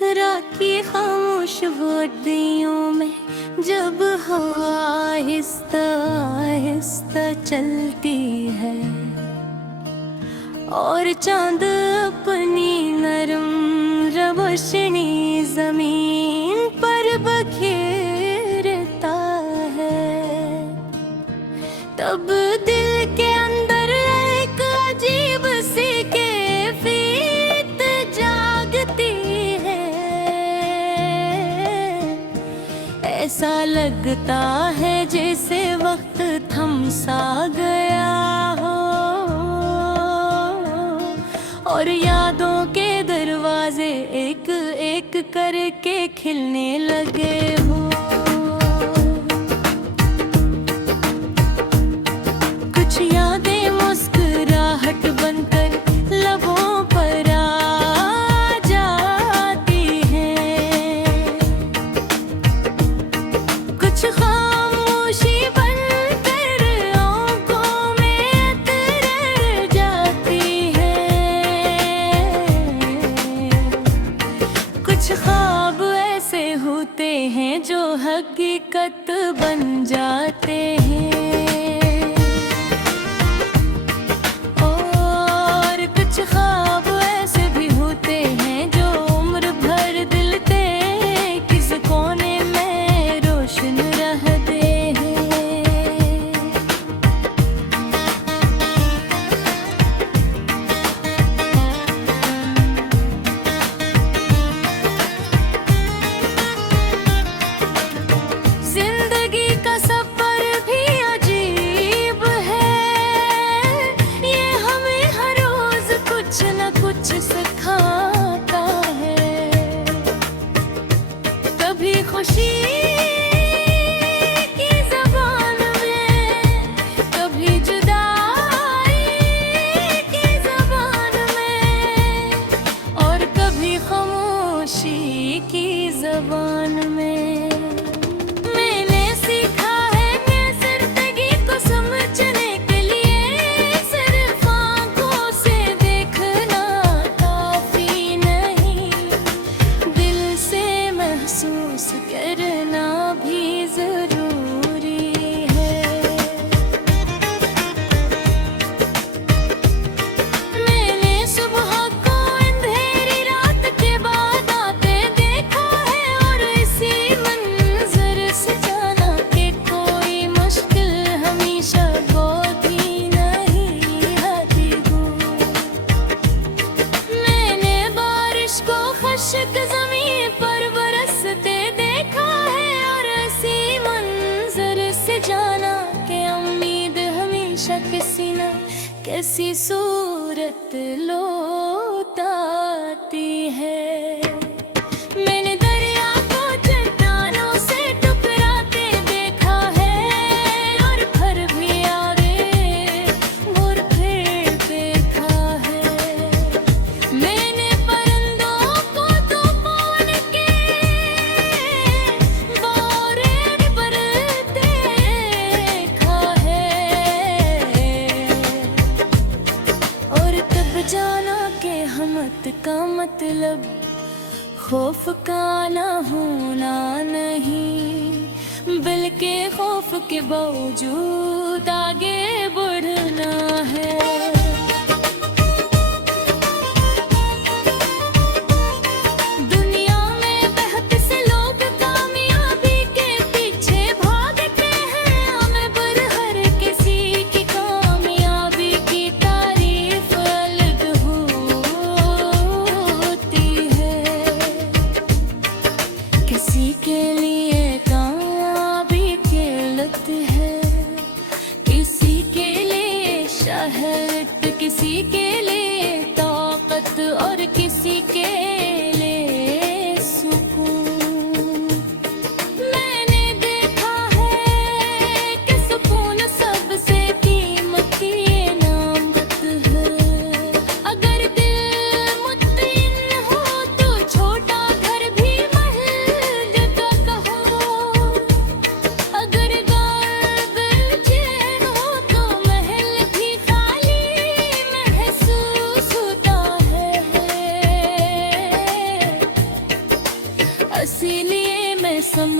राखी खामोश वादियों में जब हवा आहिस्ता आहिस्ता चलती है और चांद अपनी नरम रोशनी जमीन पर बखेरता है, तब दिल के अंदर एक अजीब सी कैफियत जागती है। ऐसा लगता है जैसे वक्त थम सा गया हो और यादों के दरवाजे एक एक करके खिलने लगे हो। कुछ यादें मुस्कुराहट बनकर लबों पर आ जाती हैं, कुछ खामोशी बनकर आंखों में उतर जाती है, कुछ ख्वाब ऐसे होते हैं जो हकीकत बन जाते हैं। खुशी की ज़बान में, कभी जुदाई की ज़बान में और कभी खामोशी की ज़बान में। मैंने सीखा है कि ज़िंदगी को समझने के लिए सिर्फ आँखों से देखना काफ़ी नहीं, दिल से महसूस करना भी जरूरी है। मैंने सुबह को अंधेरी रात के बाद आते देखा है और इसी मंजर से जाना कि कोई मुश्किल हमेशा होती नहीं आती हो। मैंने बारिश को खुश्क ज़मीन पर बरसते देखा है और ऐसी मंजर से जाना कि उम्मीद हमेशा किसी न किसी सूरत लौटाती है। मैंने दरिया को चट्टानों से टकराते देखा है और फिर भी आगे और फिर देखा है। मैंने परिंदों को तूफान के बारे पर देखा है और तब जाना कि हमत का मतलब खौफ का ना होना नहीं, बल्कि खौफ के बावजूद आगे बढ़ना है। दुनिया में बहुत से लोग कामयाबी के पीछे भागते हैं, हमें पर हर किसी की कामयाबी की तारीफ अलग होती है। किसी के लिए कामयाबी किल्लत है, किसी के लिए शहरत, किसी के लिए ताकत और किसी के लिए सुकून। मैंने देखा है कि सुकून सबसे कीमती नामत है। अगर दिल मुतमईन हो तो छोटा घर भी महल का कहो, अगर गाल बेचैन हो तो महल भी खाली महसूस होता है।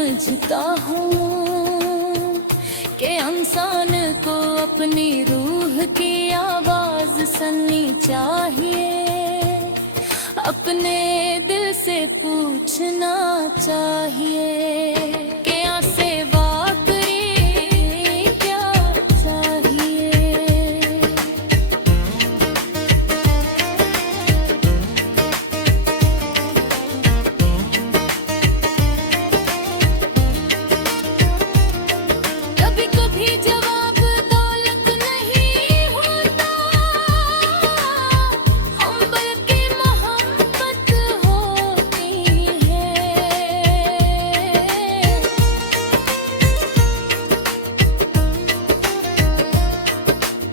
समझता हूँ कि इंसान को अपनी रूह की आवाज सुननी चाहिए, अपने दिल से पूछना चाहिए कि आसे वाकई क्या चाहिए। कभी कभी जवाब दौलत नहीं होता, हम बल्कि मोहब्बत होती है।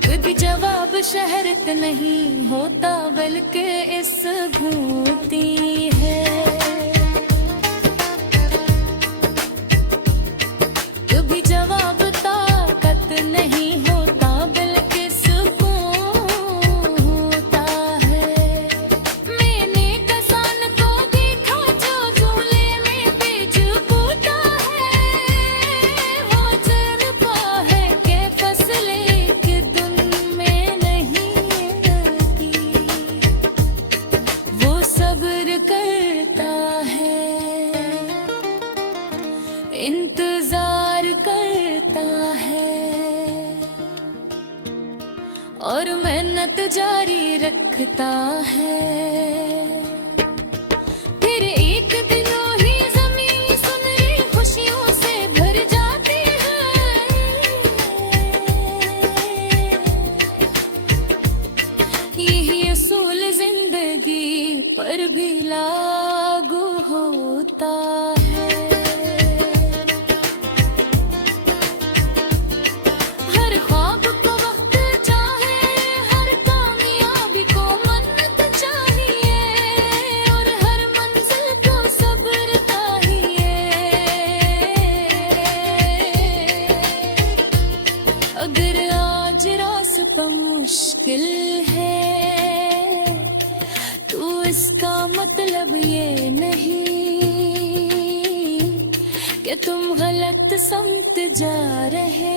कभी जवाब शहरत नहीं होता बल्कि इस घूमती है। कभी जवाब ताकत नहीं होता बल्कि सुकून होता है। मैंने किसान को देखा जो झूले में बीज बोता है, वो जानता है कि फसल एक दिन में नहीं लगती, वो सब्र करता है, इंतजार करता है और मेहनत जारी रखता है। फिर एक दिन ही ज़मीन सुनहरी खुशियों से भर जाती है। यही असूल जिंदगी पर भी लागू होता है। हर ख्वाब को वक्त चाहे, हर कामयाबी को मन्नत चाहिए और हर मंजिल को सब्र चाहिए। अगर आज रास्ता मुश्किल है तो इसका मतलब ये नहीं कि तुम गलत समत जा रहे